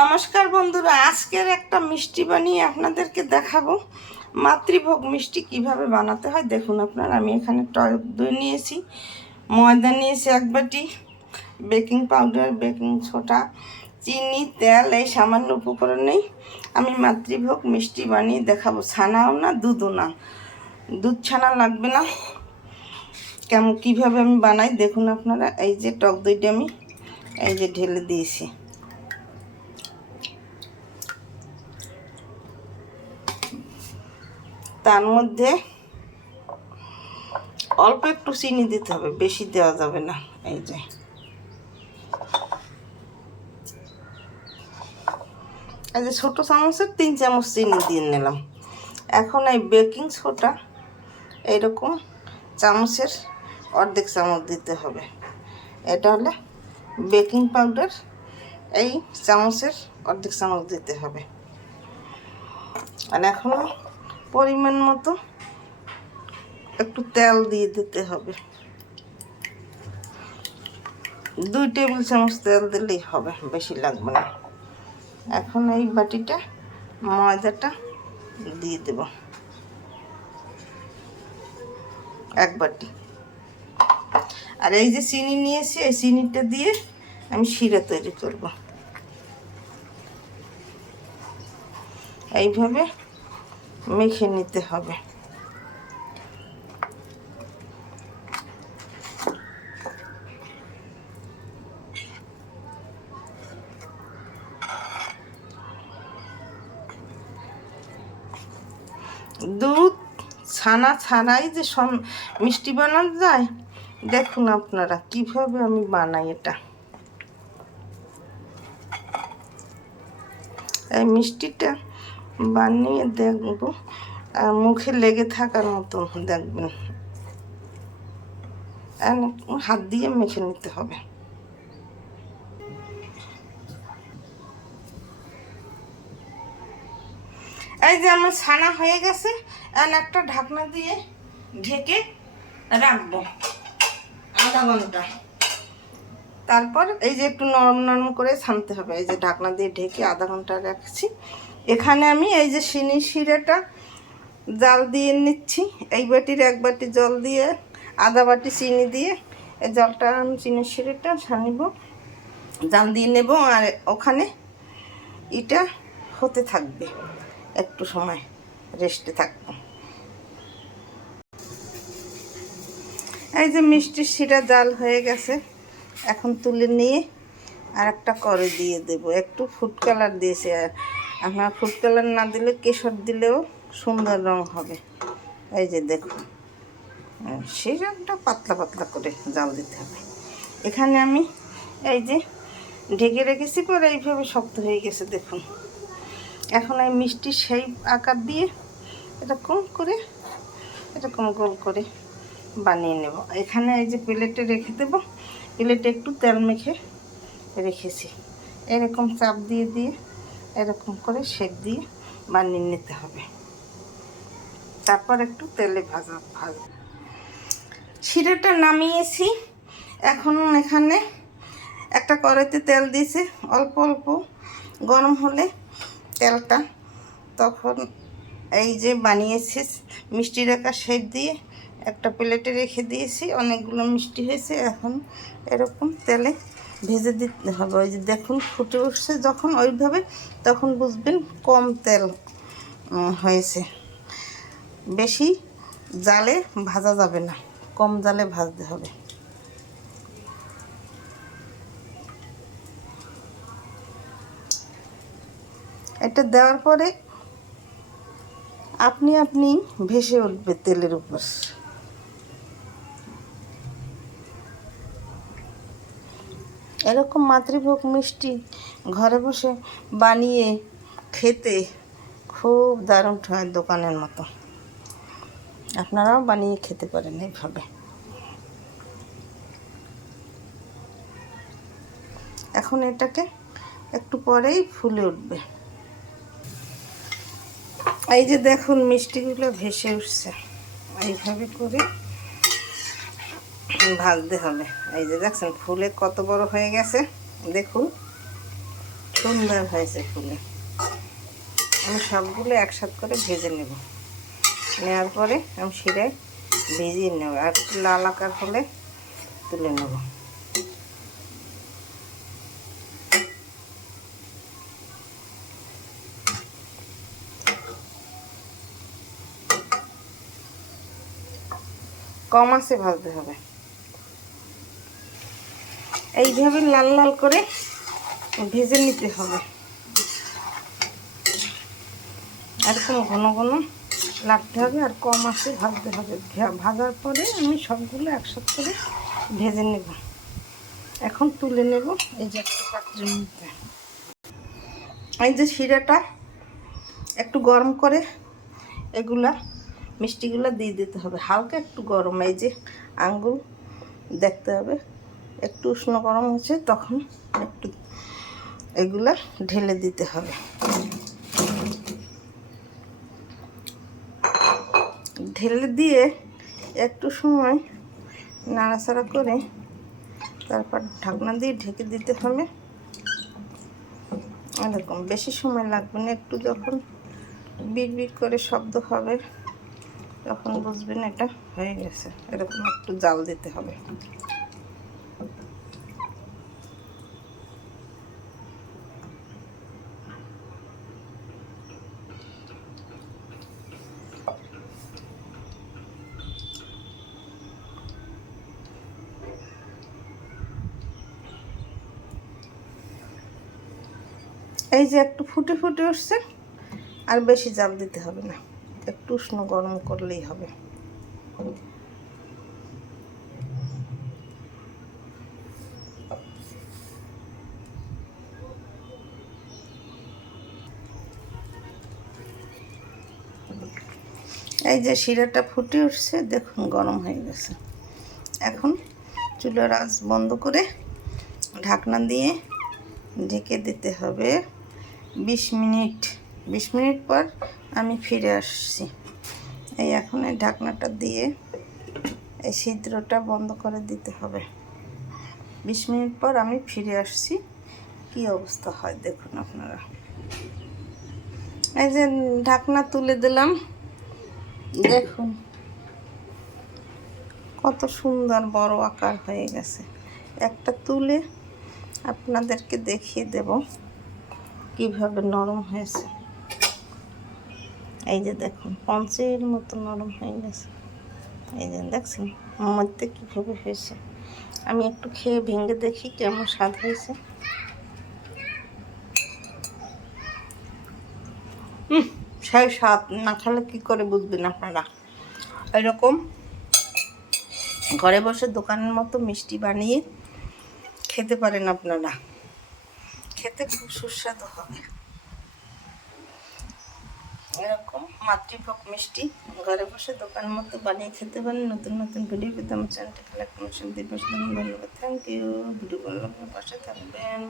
নমস্কার বন্ধুরা, আজকের একটা মিষ্টি বানিয়ে আপনাদেরকে দেখাবো। মাতৃভোগ মিষ্টি কিভাবে বানাতে হয় দেখুন আপনারা। আমি এখানে টক দই নিয়েছি, ময়দা নিয়েছি 1 বাটি, বেকিং পাউডার, বেকিং সোডা, চিনি, তেল, এই সামান্য উপকরণেই আমি মাতৃভোগ মিষ্টি বানিয়ে দেখাবো। ছানাও না, দুধও না, দুধ ছানা লাগবে না। কীভাবে আমি বানাই দেখুন আপনারা। এই যে টক দইটা আমি এই যে ঢেলে দিয়েছি। তার মধ্যে অল্প একটু চিনি দিতে হবে, বেশি দেওয়া যাবে না। এই যে ছোট চামচের 3 চামচ চিনি দিয়ে নিলাম। এখন এই বেকিং সোডা এইরকম চামচের অর্ধেক চামচ দিতে হবে। এটা হলে বেকিং পাউডার, এই চামচের অর্ধেক চামচ দিতে হবে। আর এখন পরিমাণ মতো একটু তেল দিয়ে দিতে হবে। 2 টেবিল চামচ তেল দিলেই হবে, বেশি লাগবে না। এখন এই বাটিটা ময়দাটা দিয়ে দেব, 1 বাটি। আর এই যে চিনি নিয়েছি, এই চিনিটা দিয়ে আমি শিরা তৈরি করব। এইভাবে মেখে নিতে হবে। দুধ ছানা ছাড়াই যে মিষ্টি বানানো যায় দেখুন আপনারা কিভাবে আমি বানাই। এটা এই মিষ্টিটা বানিয়ে দেখব, আর মুখে লেগে থাকার মতো দেখবেন। হাত দিয়ে মেখে নিতে হবে। এই যে আমার ছানা হয়ে গেছে, একটা ঢাকনা দিয়ে ঢেকে রাখবো আধা ঘন্টা। তারপর এই যে একটু নরম নরম করে ছানতে হবে। এই যে ঢাকনা দিয়ে ঢেকে আধা ঘন্টা রাখছি। এখানে আমি এই যে চিনি শিরাটা জাল দিয়ে নিচ্ছি। এই বাটির 1 বাটি জল দিয়ে আধা বাটি চিনি দিয়ে এই জলটা চিনির শিরাটা ছানিব, জাল দিয়ে নেব। আর ওখানে এটা হতে থাকবে, একটু সময় রেস্টে থাকবো। এই যে মিষ্টির শিরা জাল হয়ে গেছে, এখন তুলে নিয়ে আর একটা করে দিয়ে দেব। একটু ফুড কালার দিয়েছে, আপনার ফুড কালার না দিলে কেশর দিলেও সুন্দর রং হবে। এই যে দেখুন, শিরাটা পাতলা পাতলা করে জাল দিতে হবে। এখানে আমি এই যে ঢেকে রেখেছি, পরে এইভাবে শক্ত হয়ে গেছে দেখুন। এখন এই মিষ্টির সেই আকার দিয়ে এরকম করে এরকম গোল করে বানিয়ে নেব। এখানে এই যে প্লেটে রেখে দেব। প্লেটে একটু তেল মেখে রেখেছি। এরকম চাপ দিয়ে দিয়ে এরকম করে শেপ দিয়ে বানিয়ে নিতে হবে। তারপর একটু তেলে ভাজা শিরাটা নামিয়েছি। এখন এখানে একটা কড়াইতে তেল দিয়েছি, অল্প অল্প গরম হলে তেলটা, তখন এই যে বানিয়েছি মিষ্টি রাখা শেপ দিয়ে একটা প্লেটে রেখে দিয়েছি। অনেকগুলো মিষ্টি হয়েছে। এখন এরকম তেলে ভেজে দিতে হবে। ওই যে দেখুন ফুটে উঠছে যখন, ওইভাবে তখন বুঝবেন কম তেল হয়েছে। বেশি জালে ভাজা যাবে না, কম জালে ভাজতে হবে। এটা দেওয়ার পরে আপনি আপনি ভেসে উঠবে তেলের উপর। এরকম মাতৃভোগ মিষ্টি ঘরে বসে বানিয়ে খেতে খুব দারুণ হয়, দোকানের মতো। আপনারাও বানিয়ে খেতে পারেন এইভাবে। এখন এটাকে একটু পরেই ফুলে উঠবে। এই যে দেখুন মিষ্টিগুলো ভেসে উঠছে, এইভাবে করে ভাজতে হবে। এই যে দেখছেন ফুলে কত বড় হয়ে গেছে দেখুন। সুন্দর হয়েছে ফুলে। আমি সবগুলো একসাথে করে ভেজে নেব, নেওয়ার পরে আমি শিরায় ভেজিয়ে নেব, আর একটু লাল আকার হলে তুলে নেব। কম আঁচে ভাজতে হবে, এইভাবে লাল লাল করে ভেজে নিতে হবে। এরকম ঘন ঘন লাগতে হবে আর কম আঁচে ভাজতে হবে। ভাজার পরে আমি সবগুলো একসাথে করে ভেজে নেব। এখন তুলে নেব এই যে একটা পাত্রের মধ্যে। এই যে শিরাটা একটু গরম করে এগুলা মিষ্টিগুলো দিয়ে দিতে হবে, হালকা একটু গরম। এই যে আঙ্গুল দেখতে হবে একটু উষ্ণ গরম হচ্ছে, তখন একটু এগুলা ঢেলে দিতে হবে। ঢেলে দিয়ে একটু সময় নাড়াচাড়া করে তারপর ঢাকনা দিয়ে ঢেকে দিতে হবে। এরকম বেশি সময় লাগবে না, একটু যখন বিড় বিড় করে শব্দ হবে তখন বুঝবেন এটা হয়ে গেছে। এরকম একটু জাল দিতে হবে। এই যে একটু ফুটে ফুটে উঠছে, আর বেশি জাল দিতে হবে না, একটু উষ্ণ গরম করলেই হবে। এই যে শিরাটা ফুটে উঠছে, দেখুন গরম হয়ে গেছে। এখন চুলার আঁচ বন্ধ করে ঢাকনা দিয়ে ঢেকে দিতে হবে 20 মিনিট। 20 মিনিট পর আমি ফিরে আসছি। এই এখন এই ঢাকনাটা দিয়ে এই ছিদ্রটা বন্ধ করে দিতে হবে। 20 মিনিট পর আমি ফিরে আসছি, কি অবস্থা হয় দেখুন আপনারা। এই যে ঢাকনা তুলে দিলাম, দেখুন কত সুন্দর বড় আকার হয়ে গেছে। একটা তুলে আপনাদেরকে দেখিয়ে দেব কিভাবে নরম হয়েছে। এই যে দেখুন পঞ্চের মতো নরম হয়ে গেছে। এই যে দেখছেন মধ্যে কীভাবে হয়েছে। আমি একটু খেয়ে ভেঙে দেখি কেমন স্বাদ হয়েছে। সেই স্বাদ না খেলে কী করে বুঝবেন আপনারা। এরকম ঘরে বসে দোকানের মতো মিষ্টি বানিয়ে খেতে পারেন আপনারা, খেতে খুব সুস্বাদু হবে। এরকম মাতৃভোগ মিষ্টি ঘরে বসে দোকানের মতো বানিয়ে খেতে পারেন। নতুন নতুন ভিডিও পেতে আমার চ্যানেলটাকে লাইক কমেন্ট দিবেন। ধন্যবাদ, থ্যাংক ইউ। ভিডিও ভালো লাগলে পাশে থাকবেন।